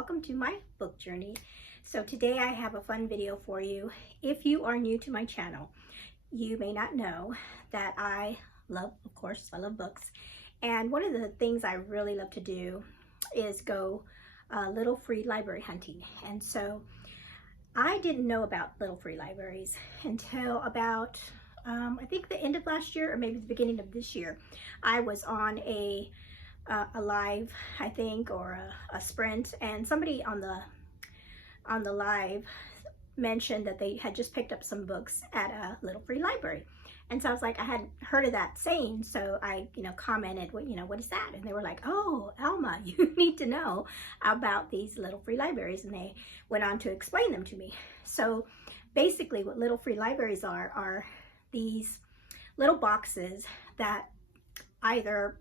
welcome to my book journey. So today I have a fun video for you. If you are new to my channel, you may not know that I love books. And one of the things I really love to do is go little free library hunting. And so I didn't know about little free libraries until about I think the end of last year or maybe the beginning of this year. I was on a live, I think, or a sprint, and somebody on the live mentioned that they had just picked up some books at a little free library. And so I was like, I hadn't heard of that saying, so I commented, what is that? And they were like, oh, Alma, you need to know about these little free libraries. And they went on to explain them to me. So basically what little free libraries are these little boxes that either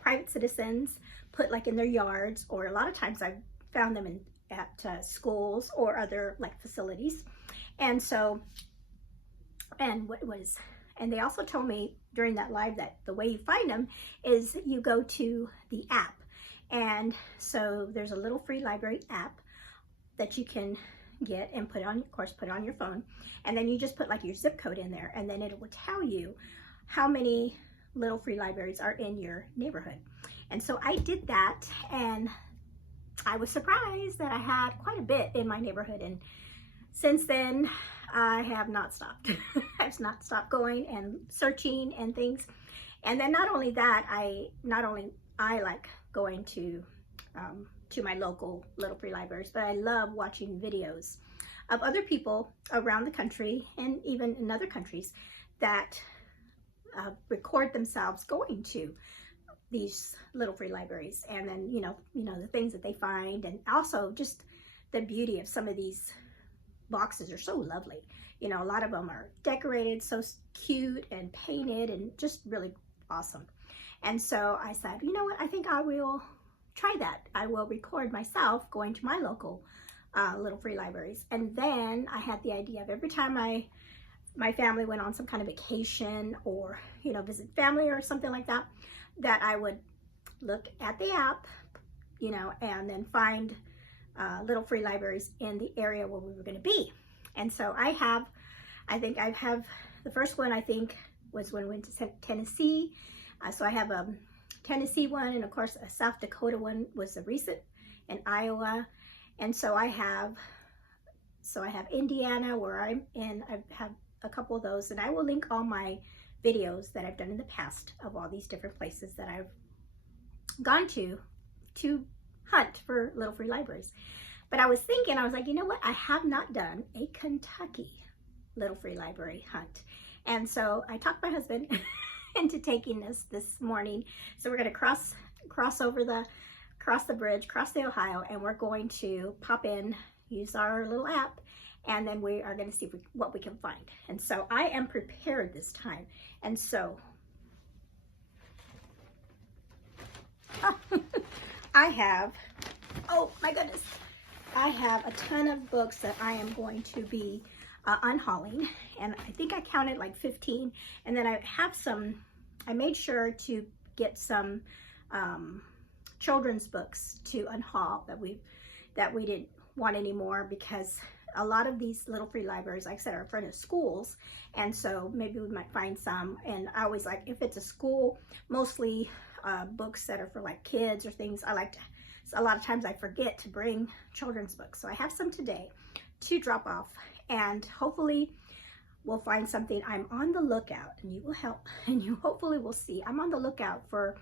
private citizens put like in their yards, or a lot of times I've found them at schools or other like facilities. And so, and they also told me during that live that the way you find them is you go to the app. And so there's a little free library app that you can get and put on your phone. And then you just put like your zip code in there, and then it will tell you how many little free libraries are in your neighborhood. And so I did that, and I was surprised that I had quite a bit in my neighborhood. And since then, I have not stopped. I've not stopped going and searching and things. And then not only that, I like going to my local little free libraries, but I love watching videos of other people around the country and even in other countries that record themselves going to these little free libraries, and then the things that they find, and also just the beauty of some of these boxes are so lovely. A lot of them are decorated so cute and painted and just really awesome. And so I said, you know what, I think I will try that. I will record myself going to my local little free libraries. And then I had the idea of every time my family went on some kind of vacation or visit family or something like that, that I would look at the app, and then find little free libraries in the area where we were going to be. And so I have the first one, I think, was when we went to Tennessee. So I have a Tennessee one, and of course a South Dakota one was a recent, in Iowa. And so I have Indiana, where I'm in. I have a couple of those, and I will link all my videos that I've done in the past of all these different places that I've gone to hunt for little free libraries. But I was thinking, I was like, you know what, I have not done a Kentucky little free library hunt. And so I talked my husband into taking this morning. So we're going to cross the bridge, cross the Ohio, and we're going to pop in, use our little app, and then we are going to see what we can find. And so I am prepared this time. And so I have, oh my goodness, I have a ton of books that I am going to be unhauling, and I think I counted like 15. And then I made sure to get some children's books to unhaul that we didn't want anymore, because a lot of these little free libraries, like I said, are in front of schools, and so maybe we might find some. And I always like, if it's a school, mostly books that are for like kids or things. A lot of times I forget to bring children's books, so I have some today to drop off, and hopefully we'll find something. I'm on the lookout, and you will help, and you hopefully will see. I'm on the lookout for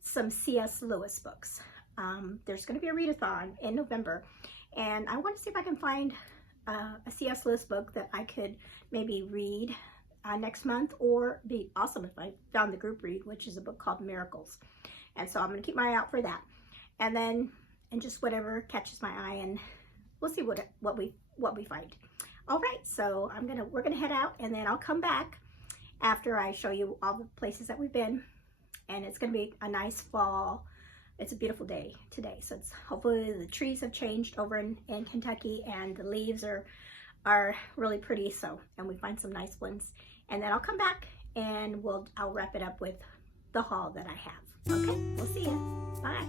some C.S. Lewis books. There's going to be a readathon in November, and I want to see if I can find a C.S. Lewis book that I could maybe read next month, or be awesome if I found the group read, which is a book called Miracles. And so I'm going to keep my eye out for that, and just whatever catches my eye, and we'll see what we find. All right, so we're gonna head out, and then I'll come back after I show you all the places that we've been. And it's gonna be a nice fall. It's a beautiful day today, so hopefully the trees have changed over in Kentucky, and the leaves are really pretty. So, and we find some nice ones, and then I'll come back and I'll wrap it up with the haul that I have. Okay, we'll see you. Bye.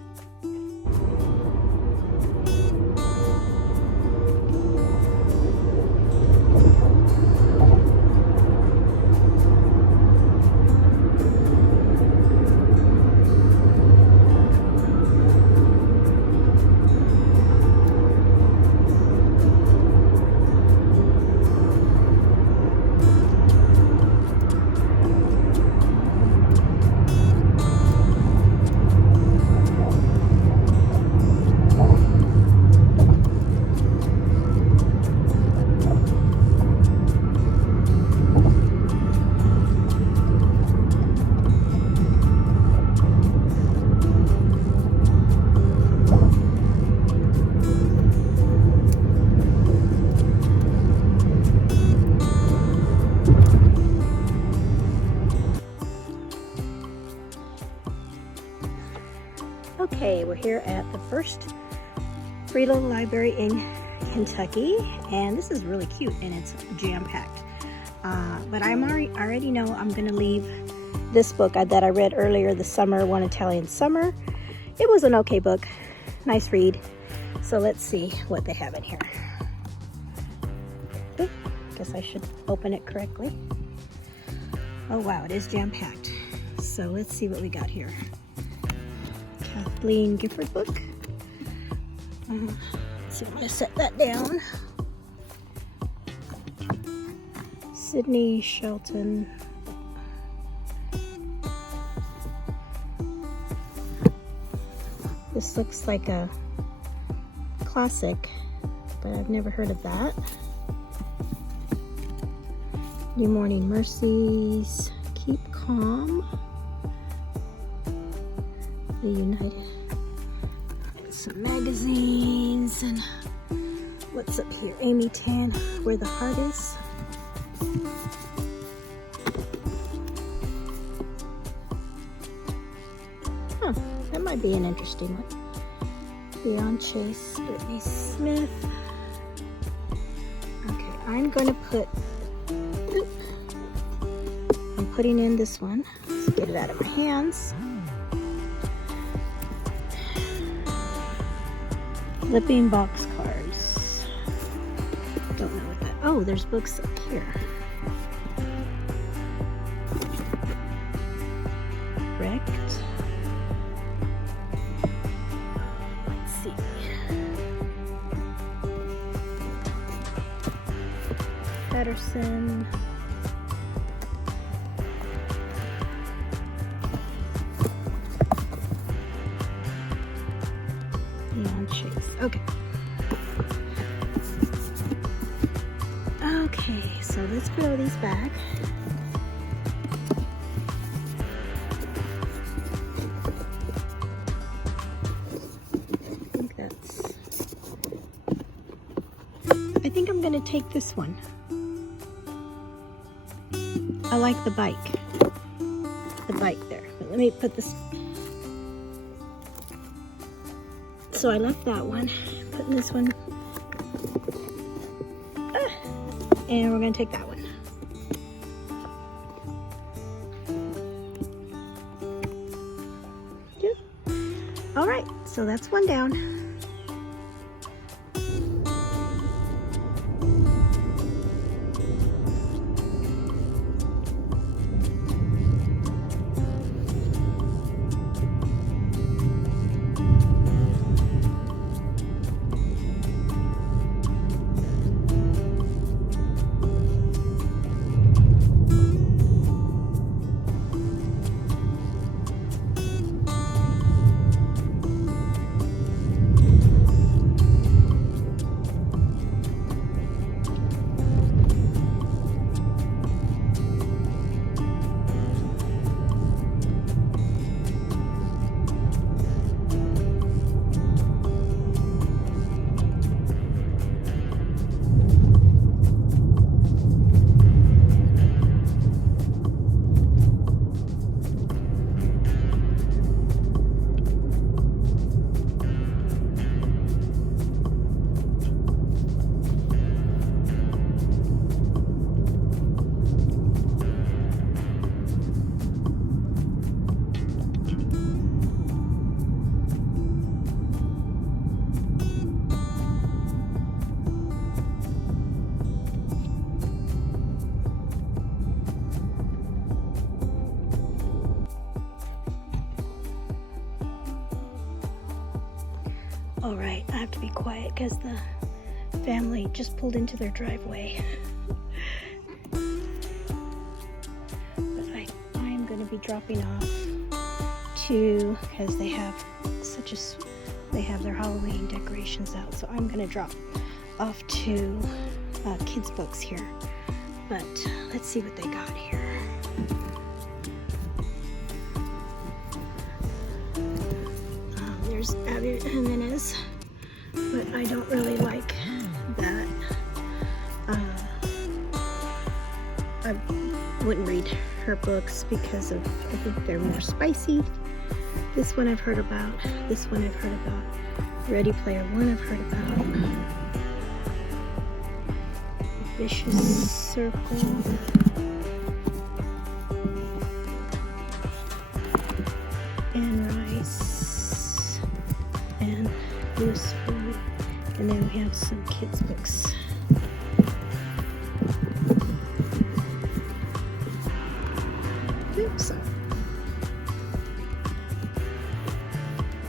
Okay, we're here at the first free little library in Kentucky, and this is really cute and it's jam-packed. But I already know I'm gonna leave this book that I read earlier this summer, One Italian Summer. It was an okay book, nice read. So let's see what they have in here. Okay, guess I should open it correctly. Oh wow, it is jam-packed. So let's see what we got here. Kathleen Gifford book. Let's see, I'm gonna set that down. Sydney Shelton. This looks like a classic, but I've never heard of that. New Morning Mercies, Keep Calm, The United, and some magazines, and what's up here? Amy Tan, Where the Heart Is. Huh, that might be an interesting one. Beyond Chase, Brittany Smith. Okay, I'm gonna put, I'm putting in this one. Let's get it out of my hands. Flipping boxcars. Don't know what that, oh, there's books up here. Wrecked. Let's see. Patterson. Neon Chase. Okay. Okay, so let's throw these back. I think I'm gonna take this one. I like the bike there, but let me put this. So I left that one, putting this one, and we're gonna take that one. Yeah. All right, so that's one down. All right, I have to be quiet because the family just pulled into their driveway. But I'm going to be dropping off to, because they have their Halloween decorations out, so I'm going to drop off to kids books here. But let's see what they got here. There's Abby Jimenez, but I don't really like that. I wouldn't read her books because I think they're more spicy This one I've heard about. This one I've heard about. Ready Player One I've heard about. Vicious Circle. And Rice. And Useful. And then we have some kids' books. Oops.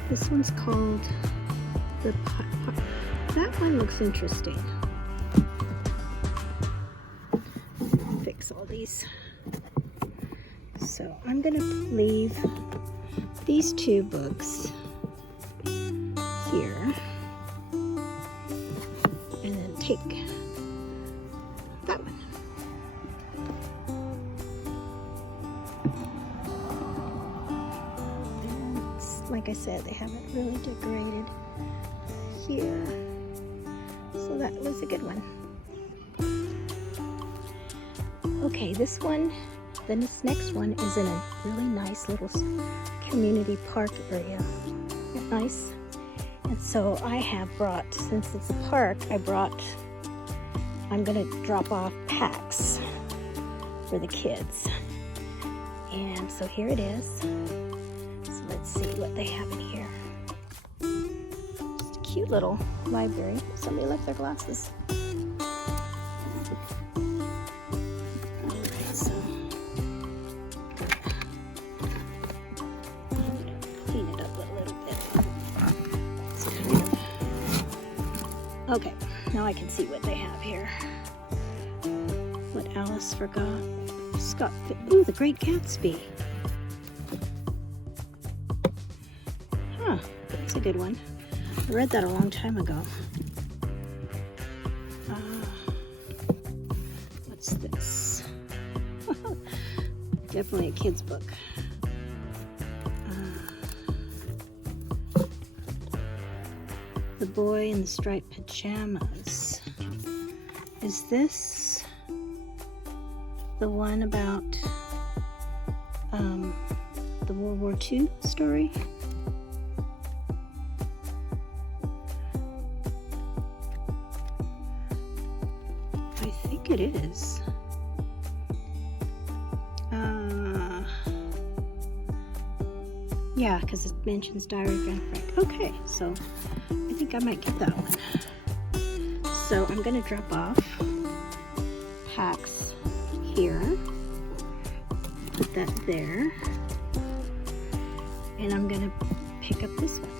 This one's called the that one looks interesting. Fix all these. So I'm gonna leave these two books here and then take that one. Like I said, they haven't really decorated here, so that was a good one. Okay, this one, then this next one is in a really nice little community park area. Nice. And so I have brought, since it's a park, I'm gonna drop off packs for the kids. And so here it is. So let's see what they have in here. Just a cute little library. Somebody left their glasses. Alright, so I'm gonna clean it up a little bit. It's kind of... Okay, now I can see what they have here. What Alice forgot. Scott. Ooh, The Great Gatsby. Huh, that's a good one. I read that a long time ago. What's this? Definitely a kid's book. The Boy in the Striped Pajamas. Is this the one about the World War II story? I think it is. Yeah, because it mentions Diary of Anne Frank. Okay, so I think I might get that one. So I'm going to drop off packs here. Put that there. And I'm going to pick up this one.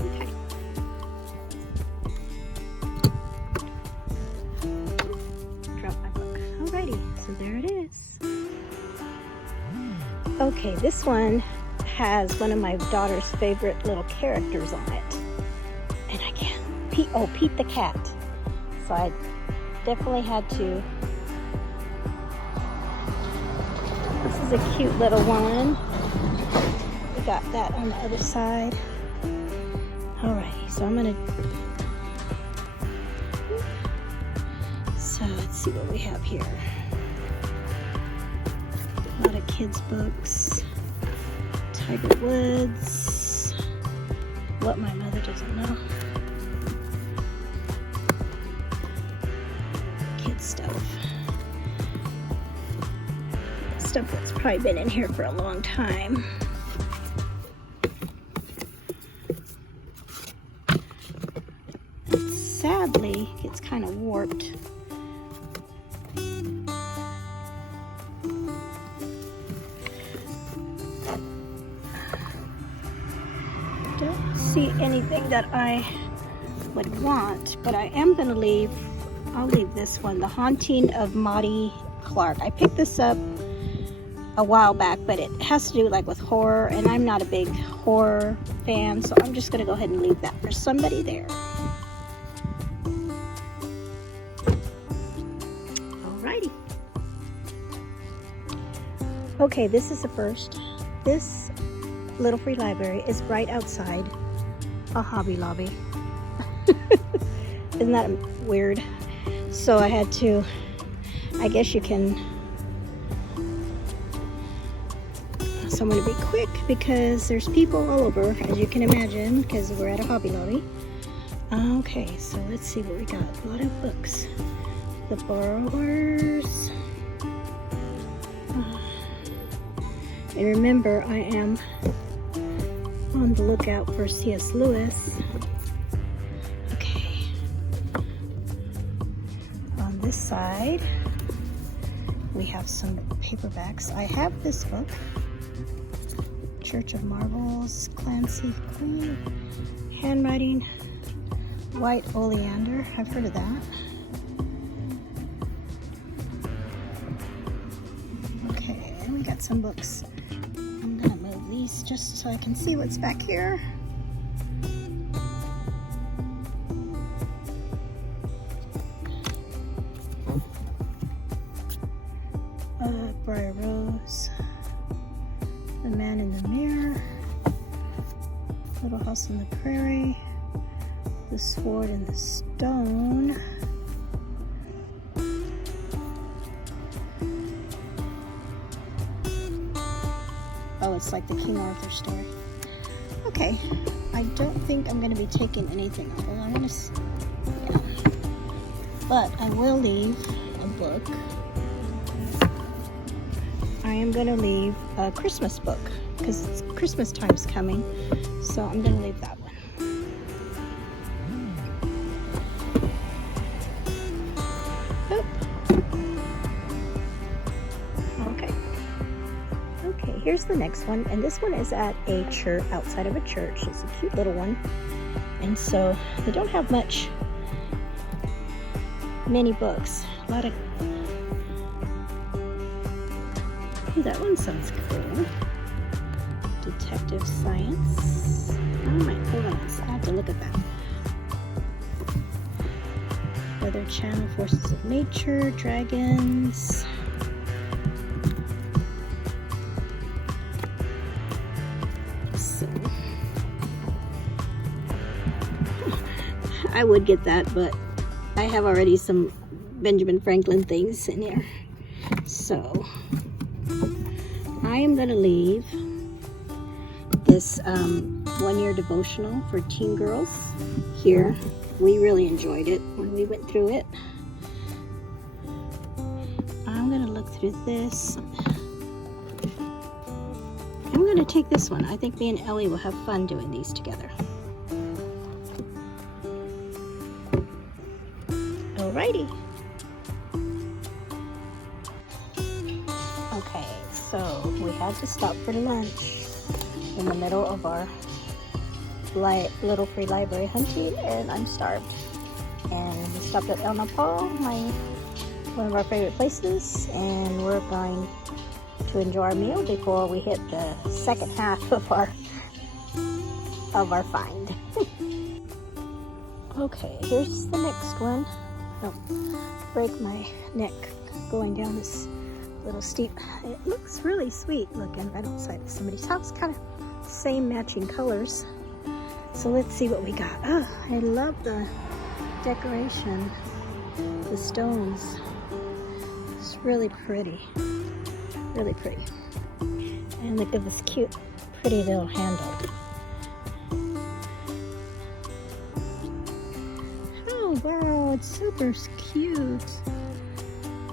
Okay. Drop my book. Alrighty, so there it is. Okay, this one has one of my daughter's favorite little characters on it. And I can't, Pete the cat. So I definitely had to. This is a cute little one. We got that on the other side. Alrighty, so I'm gonna. So let's see what we have here. A lot of kids' books. Tiger Woods. What my mother doesn't know. Kids stuff. Stuff that's probably been in here for a long time. Sadly, it's kind of warped. Don't see anything that I would want, but I am going to leave, I'll leave this one, The Haunting of Maudie Clark. I picked this up a while back, but it has to do like with horror, and I'm not a big horror fan, so I'm just going to go ahead and leave that for somebody there. Alrighty. Okay, this is the first. This little free library is right outside a Hobby Lobby. Isn't that weird? So I had to, I guess you can, so I'm going to be quick because there's people all over, as you can imagine, because we're at a Hobby Lobby. Okay, so let's see what we got. A lot of books. The Borrowers. And remember, I am on the lookout for C.S. Lewis. Okay. On this side, we have some paperbacks. I have this book, Church of Marvels, Clancy Queen, handwriting, White Oleander. I've heard of that. Okay, and we got some books. I'm gonna move these just so I can see what's back here. Briar Rose, The Man in the Mirror, Little House on the Prairie, The Sword and the Stone, oh, it's like the King Arthur story. Okay, I don't think I'm going to be taking anything. Well, I'm going to, yeah. But I will leave a book. I am going to leave a Christmas book because it's Christmas time's coming, so I'm going to leave that one. Oop. Okay. Okay, here's the next one, and this one is at a church, outside of a church. It's a cute little one, and so they don't have many books. A lot of. Ooh, that one sounds cool. Detective Science. Alright, hold on. I have to look at that. Weather Channel, Forces of Nature, Dragons. So, I would get that, but I have already some Benjamin Franklin things in here. So, I am going to leave this one-year devotional for teen girls here. We really enjoyed it when we went through it. I'm going to look through this. I'm going to take this one. I think me and Ellie will have fun doing these together. Alrighty. Okay, so we had to stop for lunch in the middle of our little free library hunting, and I'm starved. And we stopped at El Nopal, one of our favorite places, and we're going to enjoy our meal before we hit the second half of our find. Okay, here's the next one. Oh, break my neck going down this little steep. It looks really sweet looking right outside of somebody's house. Kind of same matching colors. So let's see what we got. Oh, I love the decoration, the stones. It's really pretty, really pretty. And look at this cute, pretty little handle. Oh wow, it's super cute.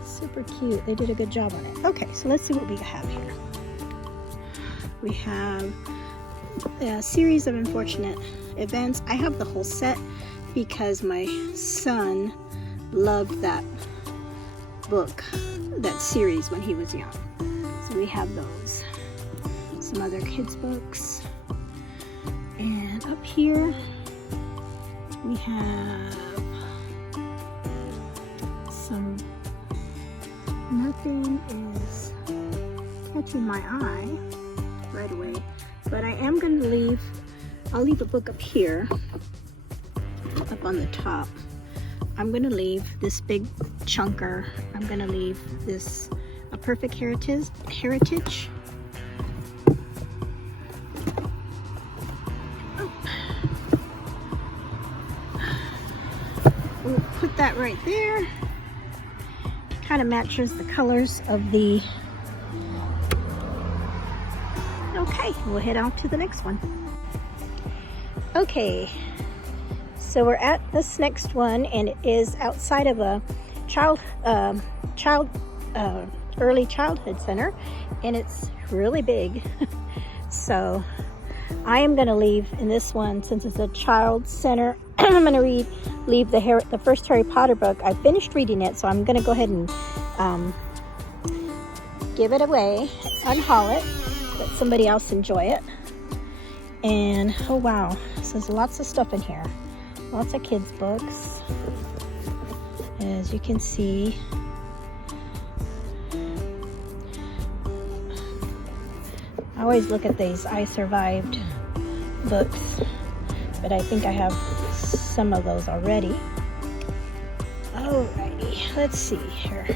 Super cute. They did a good job on it. Okay, so let's see what we have here. We have a series of unfortunate events. I have the whole set because my son loved that book, that series when he was young. So we have those. Some other kids' books. And up here we have some. Nothing is catching my eye right away, but I am going to leave, I'll leave a book up here, up on the top. I'm going to leave this big chunker. I'm going to leave this A Perfect Heritage. Oh. We'll put that right there. Kind of matches the colors of the Okay, we'll head on to the next one. Okay, so we're at this next one, and it is outside of a early childhood center, and it's really big. So I am going to leave in this one, since it's a child center. I'm going to leave the first Harry Potter book. I finished reading it, so I'm going to go ahead and give it away, unhaul it, let somebody else enjoy it. And oh wow, so there's lots of stuff in here, lots of kids books, as you can see. I always look at these I Survived books, but I think I have some of those already. Alrighty, let's see here.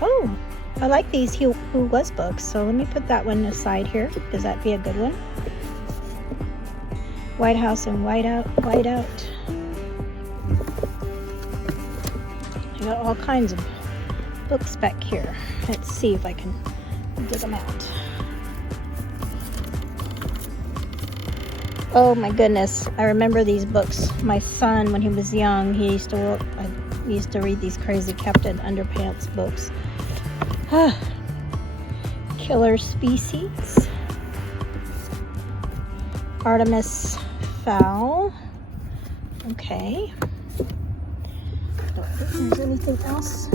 Oh, I like these Who Was books, so let me put that one aside here, because that'd be a good one. White House and Whiteout. I got all kinds of books back here. Let's see if I can dig them out. Oh my goodness, I remember these books. My son, when he was young, he used to read these crazy Captain Underpants books. Killer Species, Artemis Fowl. Okay. Don't think there's anything else.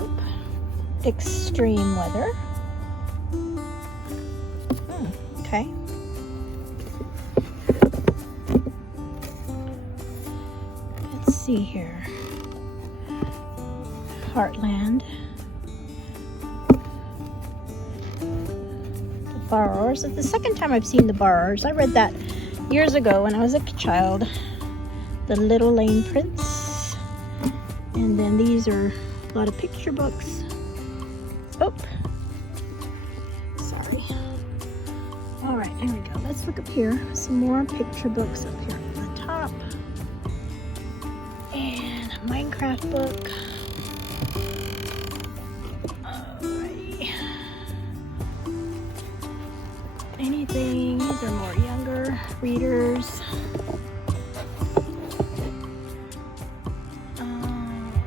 Oop. Extreme Weather. Okay. Let's see here. Heartland. Borrowers. It's the second time I've seen The Borrowers. I read that years ago when I was a child. The Little Lane Prince. And then these are a lot of picture books. Oh, sorry. All right, there we go. Let's look up here. Some more picture books up here at the top. And a Minecraft book. Anything, these are more younger readers.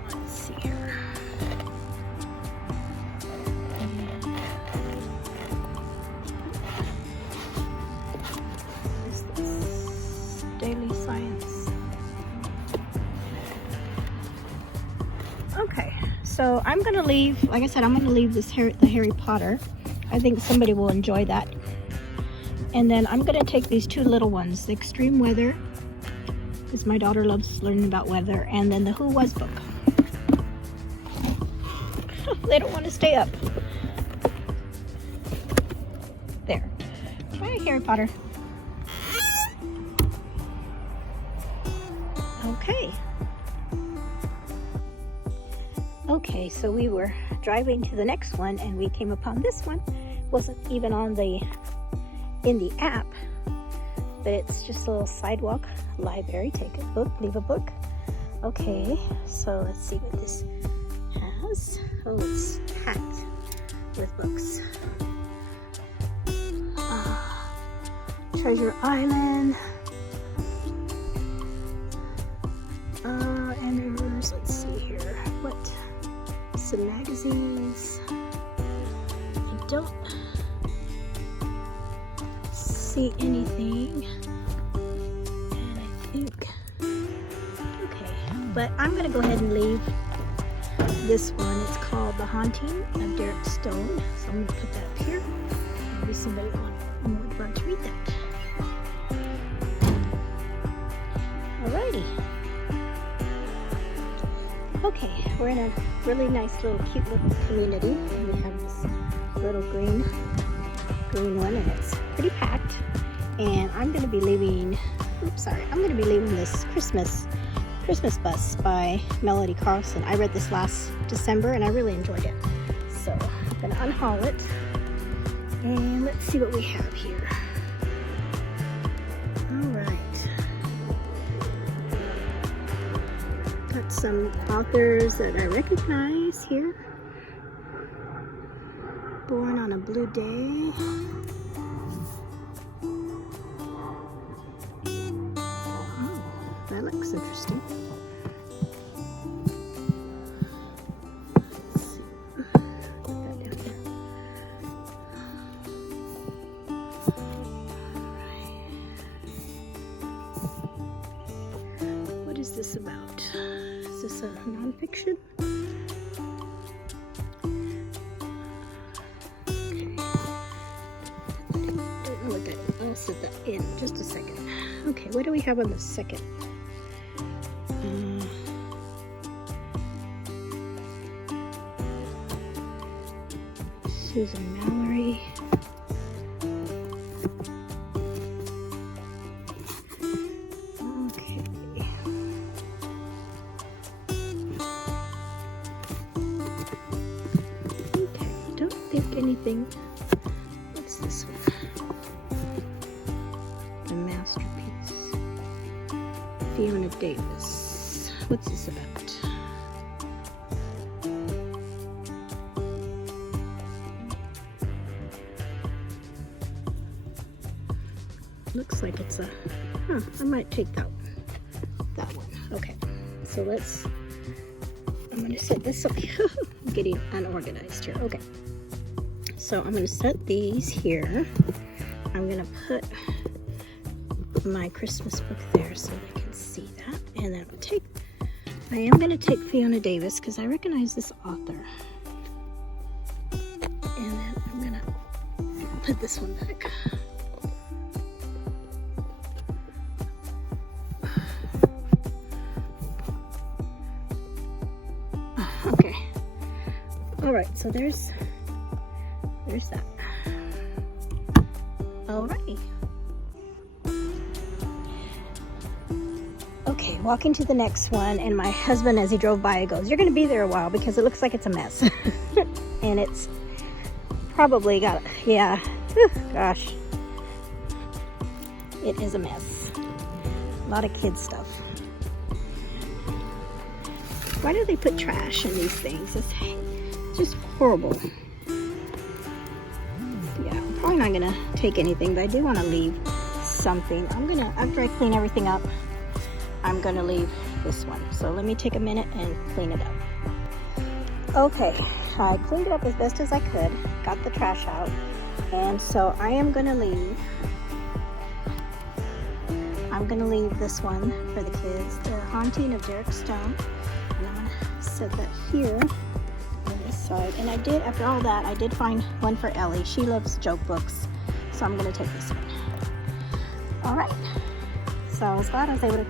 Let's see here. What is this? Daily Science. Okay, so I'm gonna leave, like I said, I'm gonna leave this the Harry Potter. I think somebody will enjoy that. And then I'm going to take these two little ones, the Extreme Weather, because my daughter loves learning about weather, and then the Who Was book. They don't want to stay up. There. Bye, Harry Potter. Okay. Okay, so we were driving to the next one, and we came upon this one. Wasn't even in the app, but it's just a little sidewalk library. Take a book, leave a book. Okay, so let's see what this has. Oh, it's packed with books. Treasure Island. And there's, let's see here, what? Some magazines. I don't see anything, and I think, okay, but I'm gonna go ahead and leave this one. It's called The Haunting of Derek Stone, so I'm gonna put that up here. Maybe somebody would want to read that. Alrighty. Okay, we're in a really nice little cute little community, and we have this little green one, and it's pretty packed. And I'm going to be leaving, I'm going to be leaving this Christmas Bus by Melody Carlson. I read this last December and I really enjoyed it. So I'm going to unhaul it, and let's see what we have here. Alright. Got some authors that I recognize here. Born on a Blue Day. Oh, that looks interesting. Let's see. Put that down there. What is this about? Is this a nonfiction? I'll set that in just a second. Okay, what do we have on the second? Susan Mallory. Okay. Okay, I don't think anything. What's this one? A masterpiece. Fiona Davis. What's this about? Looks like it's a, I might take that one. Okay, so I'm going to set this up. I'm getting unorganized here. Okay, so I'm going to set these here. I'm going to put my Christmas book there so they can see that. And then I am going to take Fiona Davis because I recognize this author. And then I'm going to put this one back. Okay. All right, so there's that. All right. Okay, walking to the next one, and my husband, as he drove by, goes, "You're going to be there a while because it looks like it's a mess." And it's probably got, yeah, gosh, it is a mess. A lot of kid stuff. Why do they put trash in these things? It's just horrible. Yeah, I'm probably not gonna take anything, but I do want to leave something. After I clean everything up, I'm gonna leave this one. So let me take a minute and clean it up. Okay, I cleaned it up as best as I could, got the trash out, and so I am gonna leave. I'm gonna leave this one for the kids, The Haunting of Derek Stone. And I'm gonna set that here on this side. And after all that, I did find one for Ellie. She loves joke books, so I'm gonna take this one. All right, so I was glad I was able to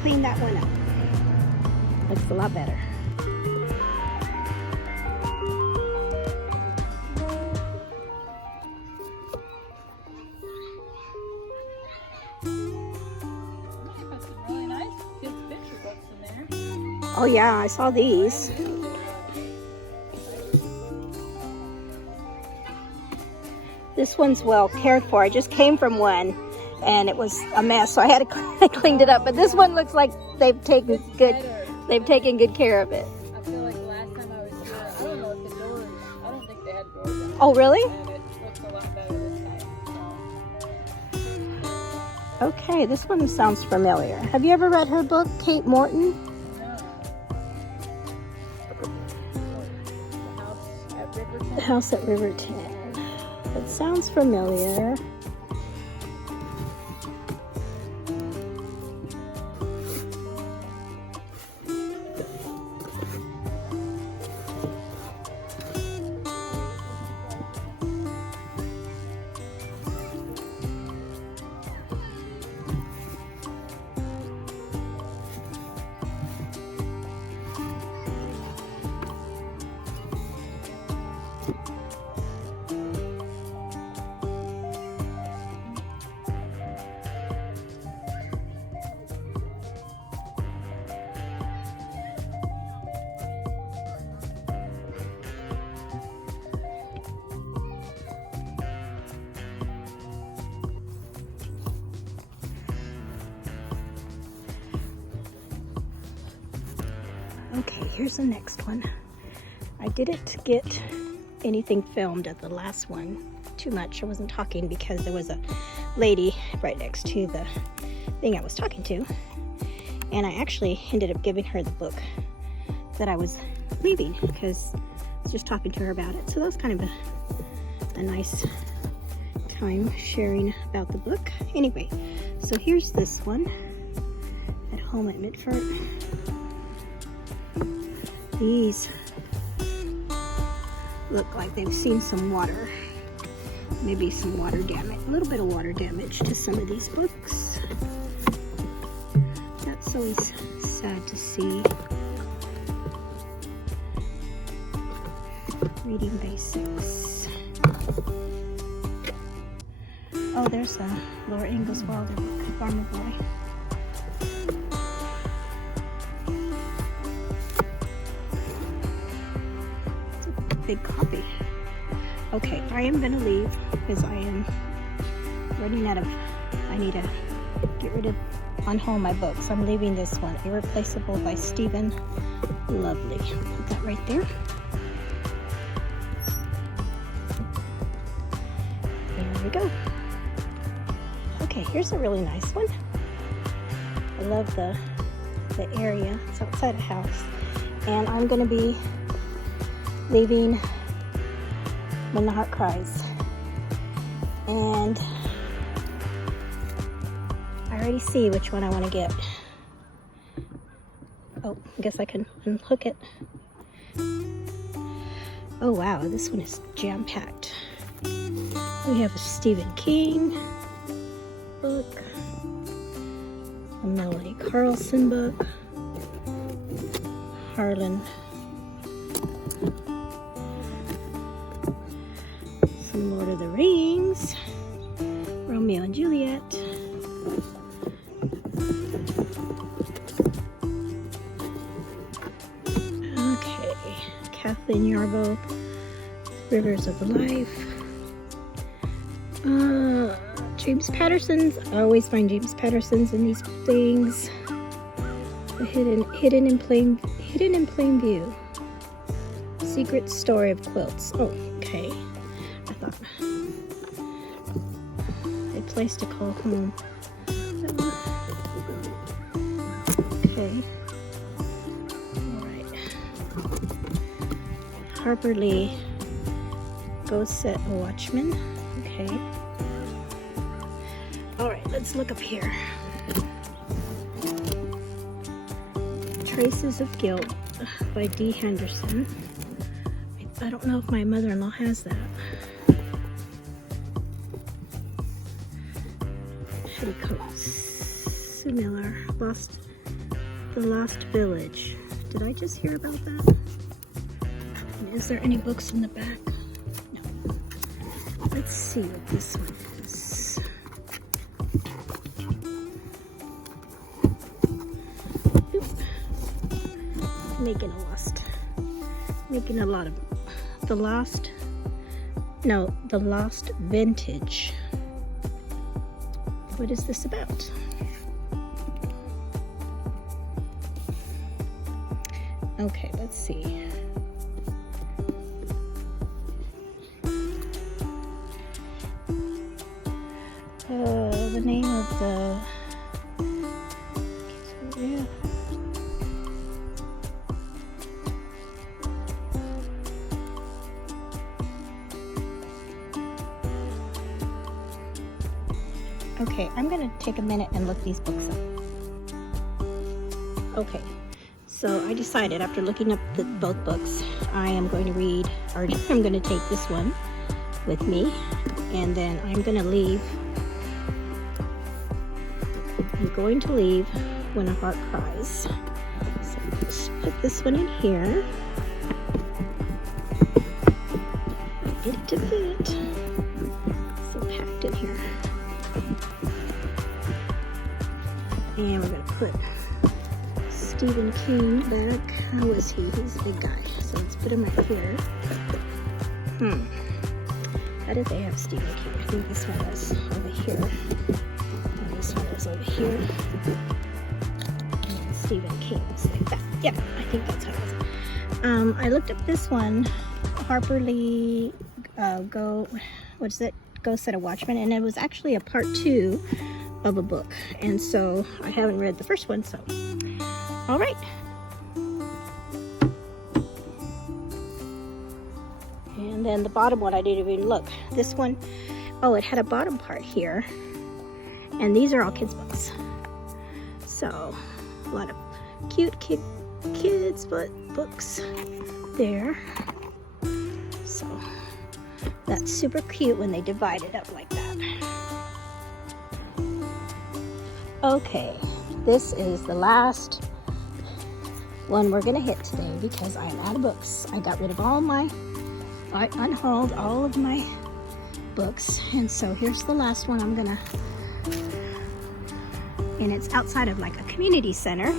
clean that one up. Looks a lot better. Oh yeah, I saw these. This one's well cared for. I just came from one and it was a mess, so I had to clean it up. But this one looks like they've taken good care of it. I feel like last time I was here, I don't know if the doors, I don't think they had doors on it. Oh really? And it looks a lot better this time. So. Okay, this one sounds familiar. Have you ever read her book, Kate Morton? The House at Riverton. It sounds familiar. Okay, here's the next one. I didn't get anything filmed at the last one too much. I wasn't talking because there was a lady right next to the thing I was talking to, and I actually ended up giving her the book that I was leaving because I was just talking to her about it. So that was kind of a nice time sharing about the book. Anyway, so here's this one, At Home at Mitford. These look like they've seen some water, maybe some water damage, a little bit of water damage to some of these books. That's always sad to see. Reading Basics. Oh, there's a Laura Ingalls Wilder book, Farmer Boy. It's a big copy. Okay, I am gonna leave because I am running out of, I need to get rid of, unhaul my books. I'm leaving this one, Irreplaceable by Stephen Lovely. Put that right there. There we go. Okay, here's a really nice one. I love the area. It's outside a house. And I'm gonna be leaving When the Heart Cries. And I already see which one I want to get. Oh, I guess I can unhook it. Oh wow, this one is jam-packed. We have a Stephen King book, a Melody Carlson book, Harlan, some Lord of the Rings, Romeo and Juliet, okay, Kathleen Yarbo, Rivers of Life, James Patterson's. I always find James Patterson's in these things. The hidden in plain view. Secret Story of Quilts. Oh, okay. I thought A Place to Call Home. Okay. All right. Harper Lee. Go Set a Watchman. Okay. Alright, let's look up here. Traces of Guilt by D. Henderson. I don't know if my mother-in-law has that. Petticoats. Sue Miller. The Lost Village. Did I just hear about that? And is there any books in the back? No. Let's see what this one is. Making a lot of The Lost Vintage. What is this about? Okay, let's see. The name of the yeah. Okay, I'm gonna take a minute and look these books up. Okay, so I decided after looking up both books, I am going to read, or I'm going to take this one with me, and then I'm going to leave. I'm going to leave When a Heart Cries. So let's put this one in here. Get it to fit. So packed in here. And we're going to put Stephen King back. How is he? He's a big guy. So let's put him right here. How did they have Stephen King? I think this one was over here. And this one was over here. And Stephen King was like that. Yeah, I think that's how it was. I looked up this one, Harper Lee Go Set a Watchman, and it was actually a part 2 of a book, and so I haven't read the first one, so all right. And then the bottom one, I didn't even look. This one, oh, it had a bottom part here, and these are all kids books, so a lot of cute kids books there. So that's super cute when they divide it up like that. Okay, this is the last one we're gonna hit today because I'm out of books. I got rid of I unhauled all of my books, and so here's the last one I'm gonna, and it's outside of like a community center.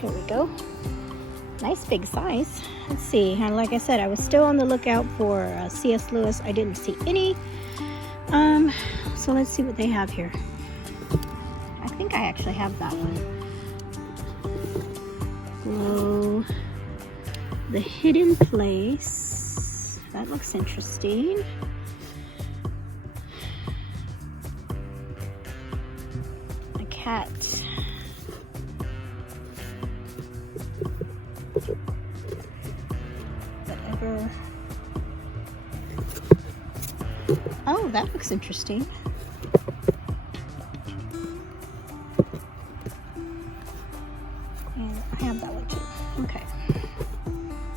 Here we go. Nice big size. Let's see. And like I said, I was still on the lookout for C.S. Lewis. I didn't see any. So let's see what they have here. I think I actually have that one. Glow. The Hidden Place. That looks interesting. A cat. Whatever. Oh, that looks interesting. And I have that one too. Okay.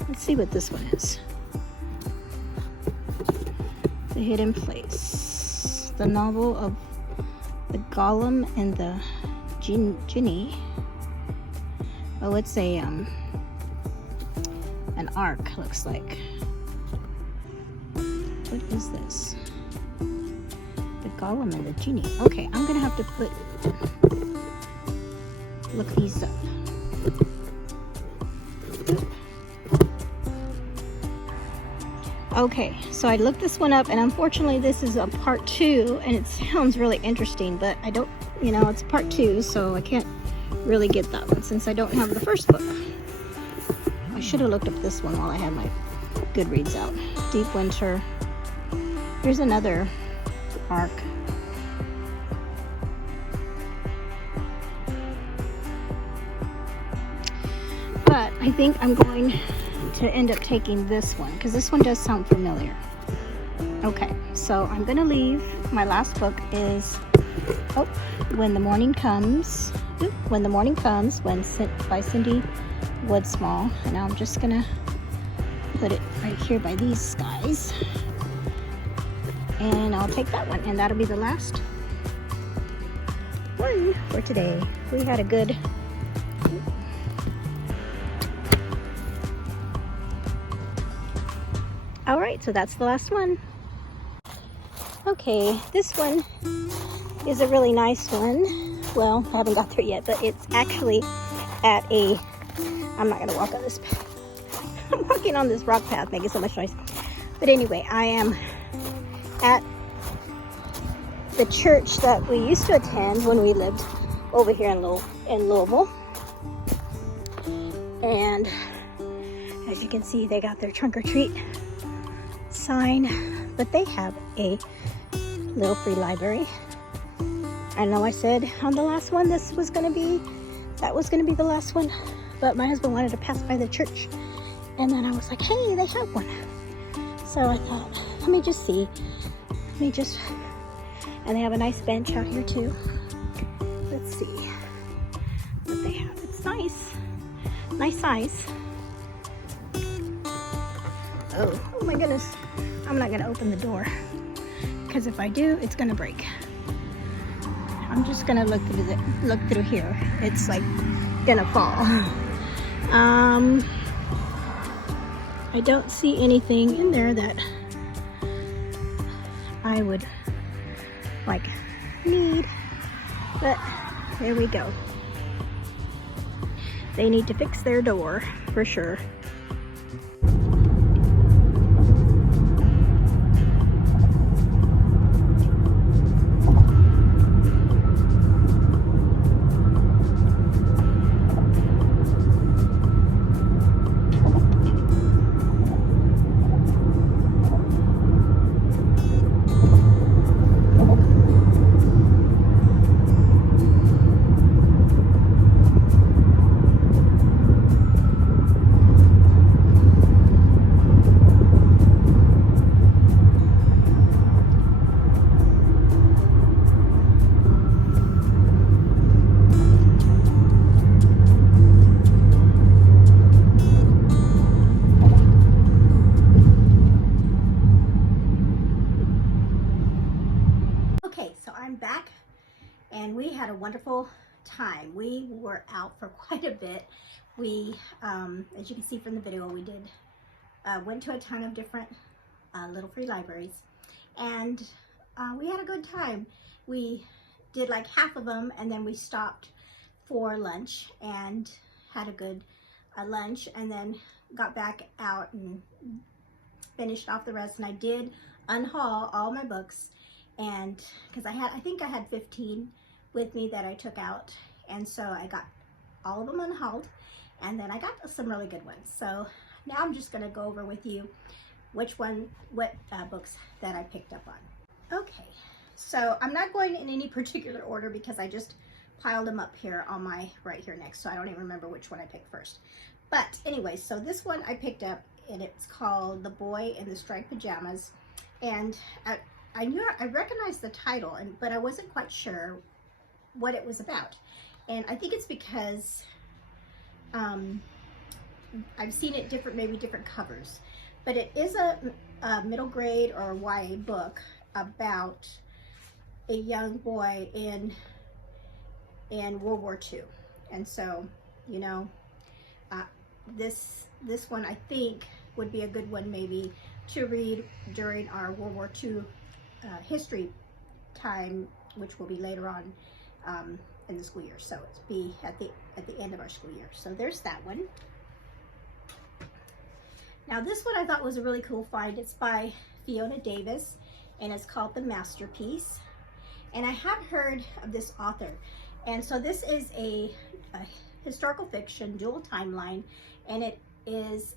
Let's see what this one is. The Hidden Place. The novel of the Golem and the Jinni. Oh, it's a an arc, looks like. What is this? The Golem and the Genie. Okay, I'm gonna have to look these up. Okay, so I looked this one up, and unfortunately this is a part 2, and it sounds really interesting, but I don't, it's part 2, so I can't really get that one since I don't have the first book. I should have looked up this one while I had my Goodreads out. Deep Winter. Here's another arc. But I think I'm going to end up taking this one because this one does sound familiar. Okay, so I'm going to leave. My last book is When the Morning Comes. When the Morning Comes, by Cindy Woodsmall. And now I'm just gonna put it right here by these guys, and I'll take that one, and that'll be the last one for today. We had a good all right, so that's the last one. Okay, this one is a really nice one. Well, I haven't got there yet, but it's actually at a, I'm not going to walk on this path. I'm walking on this rock path making so much noise. But anyway, I am at the church that we used to attend when we lived over here in Louisville. And as you can see, they got their trunk or treat sign, but they have a little free library. I know I said on the last one that was going to be the last one, but my husband wanted to pass by the church, and then I was like, hey, they have one. So I thought, let me just see. And they have a nice bench out here too. Let's see what they have. It's nice size. Oh my goodness, I'm not gonna open the door because if I do, it's gonna break. I'm just gonna look through here. It's like gonna fall. I don't see anything in there that I would need, but there we go. They need to fix their door for sure. time. We were out for quite a bit. We, as you can see from the video, we did went to a ton of different little free libraries, and we had a good time. We did like half of them, and then we stopped for lunch and had a good lunch, and then got back out and finished off the rest. And I did unhaul all my books, and because I think I had 15 with me that I took out, and so I got all of them unhauled, and then I got some really good ones. So now I'm just going to go over with you what books that I picked up on. Okay, so I'm not going in any particular order because I just piled them up here on my right here next, so I don't even remember which one I picked first. But anyway, so this one I picked up, and it's called The Boy in the Striped Pajamas, and I recognized the title, but I wasn't quite sure what it was about. And I think it's because I've seen it maybe different covers, but it is a middle grade or YA book about a young boy in World War II. And so, you know, this one I think would be a good one maybe to read during our World War II history time, which will be later on in the school year. So it'll be at the end of our school year. So there's that one. Now this one I thought was a really cool find. It's by Fiona Davis, and it's called The Masterpiece. And I have heard of this author. And so this is a historical fiction dual timeline, and it is,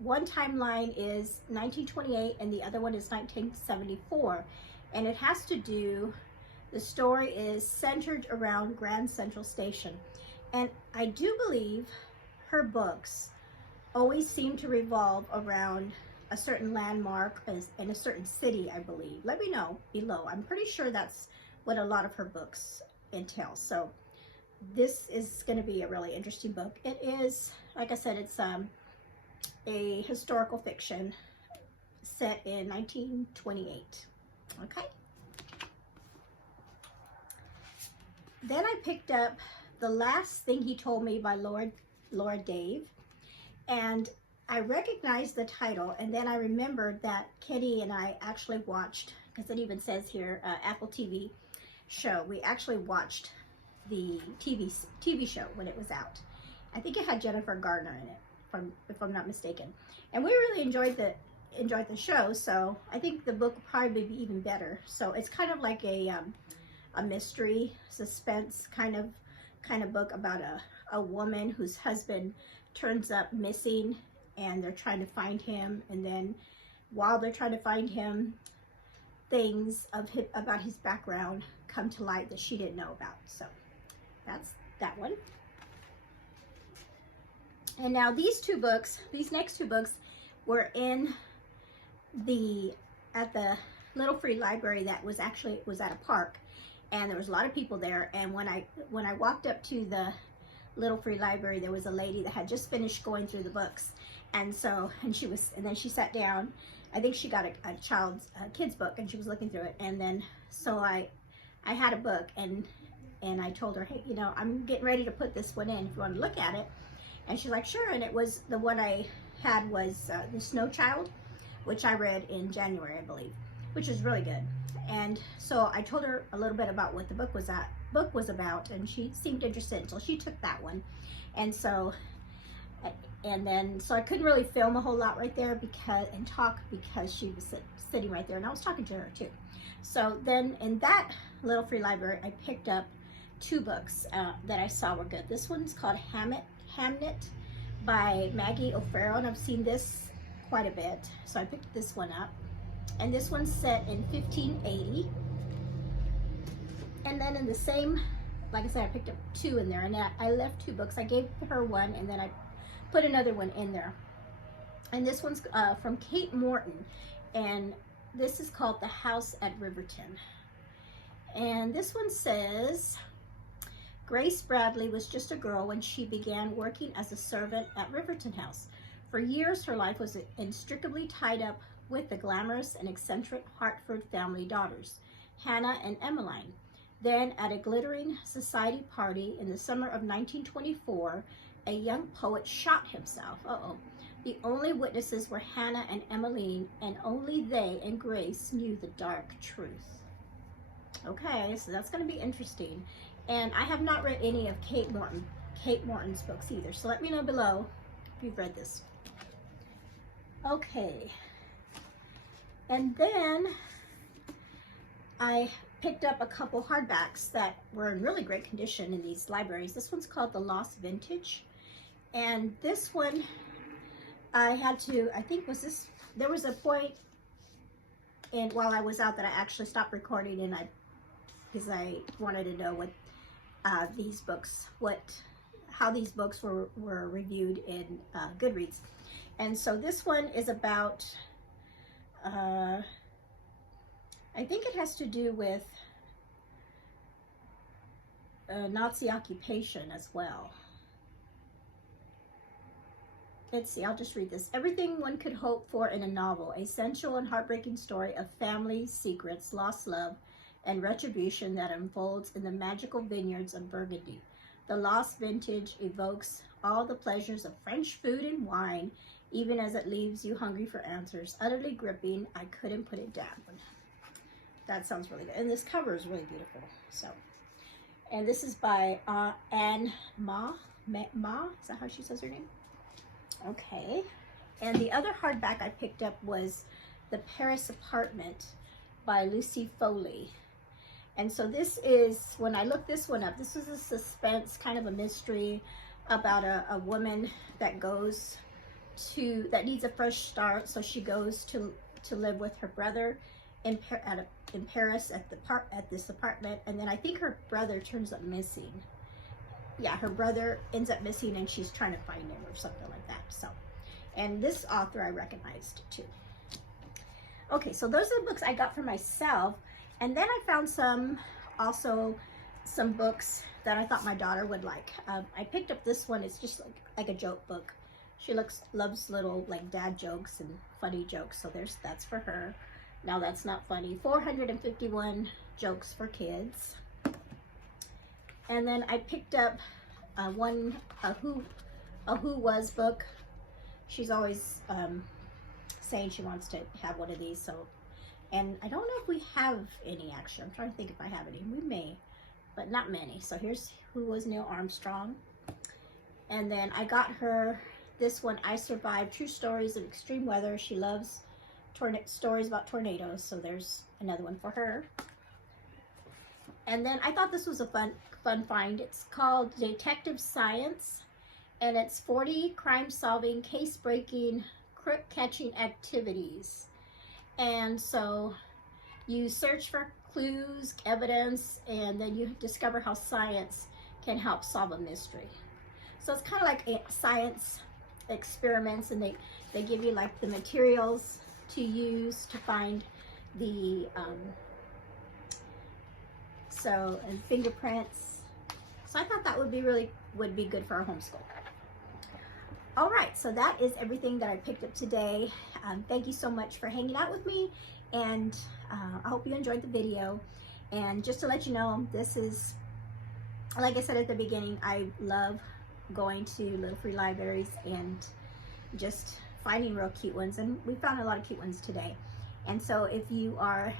one timeline is 1928 and the other one is 1974. And it has to do, the story is centered around Grand Central Station. And I do believe her books always seem to revolve around a certain landmark in a certain city, I believe. Let me know below. I'm pretty sure that's what a lot of her books entail. So this is going to be a really interesting book. It is, like I said, it's a historical fiction set in 1928. Okay. Then I picked up The Last Thing He Told Me by Laura Dave, and I recognized the title, and then I remembered that Kenny and I actually watched, because it even says here, Apple TV show. We actually watched the TV show when it was out. I think it had Jennifer Garner in it, if I'm not mistaken. And we really enjoyed the show, so I think the book will probably be even better. So it's kind of like a mystery, suspense kind of book about a woman whose husband turns up missing, and they're trying to find him, and then while they're trying to find him, things about his background come to light that she didn't know about. So that's that one. And now these next two books were at the little free library that was at a park, and there was a lot of people there. And when I walked up to the little free library, there was a lady that had just finished going through the books, and then she sat down. I think she got a kid's book, and she was looking through it. And then so I had a book, and I told her, hey, you know, I'm getting ready to put this one in if you want to look at it. And she's like, sure. And it was, the one I had was The Snow Child, which I read in January, I believe, which is really good. And so I told her a little bit about what the book was about, and she seemed interested, so she took that one. And so I couldn't really film a whole lot right there and talk because she was sitting right there, and I was talking to her too. So then in that little free library, I picked up two books that I saw were good. This one's called Hamnet by Maggie O'Farrell, and I've seen this quite a bit, so I picked this one up. And this one's set in 1580. And then in the same, like I said, I picked up two in there, and I left two books. I gave her one, and then I put another one in there. And this one's from Kate Morton, and this is called The House at Riverton. And this one says, Grace Bradley was just a girl when she began working as a servant at Riverton House. For years, her life was inextricably tied up with the glamorous and eccentric Hartford family daughters, Hannah and Emmeline. Then, at a glittering society party in the summer of 1924, a young poet shot himself. Uh-oh. The only witnesses were Hannah and Emmeline, and only they and Grace knew the dark truth. Okay, so that's going to be interesting. And I have not read any of Kate Morton's books either, so let me know below if you've read this. Okay, and then I picked up a couple hardbacks that were in really great condition in these libraries. This one's called The Lost Vintage, and this one I had to, I think there was a point while I was out that I actually stopped recording, and because I wanted to know what these books, how these books were reviewed in Goodreads. And so this one is about, I think it has to do with Nazi occupation as well. Let's see, I'll just read this. Everything one could hope for in a novel, a sensual and heartbreaking story of family, secrets, lost love, and retribution that unfolds in the magical vineyards of Burgundy. The Lost Vintage evokes all the pleasures of French food and wine, even as it leaves you hungry for answers. Utterly gripping, I couldn't put it down. That sounds really good. And this cover is really beautiful. So, and this is by Anne Ma. Is that how she says her name? Okay. And the other hardback I picked up was The Paris Apartment by Lucy Foley. And so this is, when I looked this one up, this is a suspense, kind of a mystery about a woman that needs a fresh start. So she goes to live with her brother in Paris at this apartment. And then I think her brother turns up missing. Yeah, her brother ends up missing, and she's trying to find him or something like that. So, and this author I recognized too. Okay, so those are the books I got for myself. And then I found some books that I thought my daughter would like. I picked up this one. It's just like a joke book. She loves little like dad jokes and funny jokes. So that's for her. Now that's not funny. 451 jokes for kids. And then I picked up a Who Was book. She's always saying she wants to have one of these. So. And I don't know if we have any, actually. I'm trying to think if I have any. We may, but not many. So here's Who Was Neil Armstrong. And then I got her this one, I Survived, True Stories of Extreme Weather. She loves stories about tornadoes. So there's another one for her. And then I thought this was a fun find. It's called Detective Science. And it's 40 crime-solving, case-breaking, crook-catching activities. And so you search for clues, evidence, and then you discover how science can help solve a mystery. So it's kind of like science experiments, and they give you like the materials to use to find the, and fingerprints. So I thought that would be good for our homeschool. All right, so that is everything that I picked up today. Thank you so much for hanging out with me, and I hope you enjoyed the video. And just to let you know, this is, like I said at the beginning, I love going to little free libraries and just finding real cute ones, and we found a lot of cute ones today. And so if you are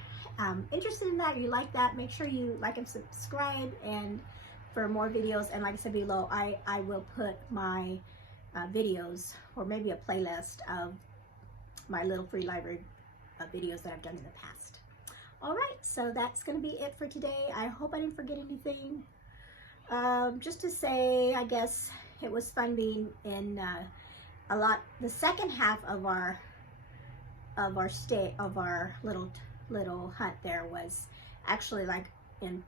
interested in that, you like that, make sure you like and subscribe, and for more videos. And like I said below, I will put my videos, or maybe a playlist of my little free library videos that I've done in the past. All right, so that's going to be it for today. I hope I didn't forget anything. Just to say, I guess it was fun being in the second half of our little hunt there was actually like in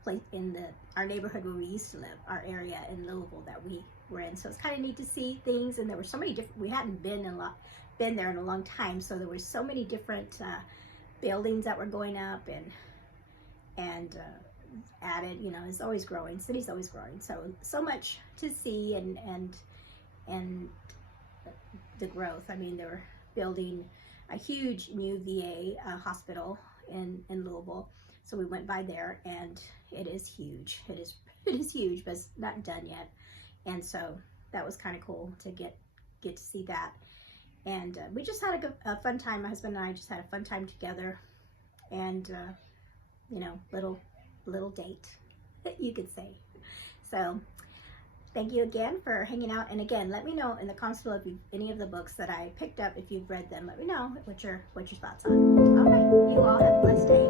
our neighborhood where we used to live, our area in Louisville that we were in. So it's kind of neat to see things, and there were so many different, we hadn't been there in a long time, so there were so many different buildings that were going up and added, you know, it's always growing, city's always growing, so much to see, and the growth. I mean, they were building a huge new VA hospital in Louisville. So we went by there, and it is huge. It is huge, but it's not done yet. And so that was kind of cool to get to see that. And we just had a fun time. My husband and I just had a fun time together, and you know, little date, you could say. So thank you again for hanging out. And again, let me know in the comments below if any of the books that I picked up, if you've read them. Let me know what your thoughts on. All right, you all have a blessed day.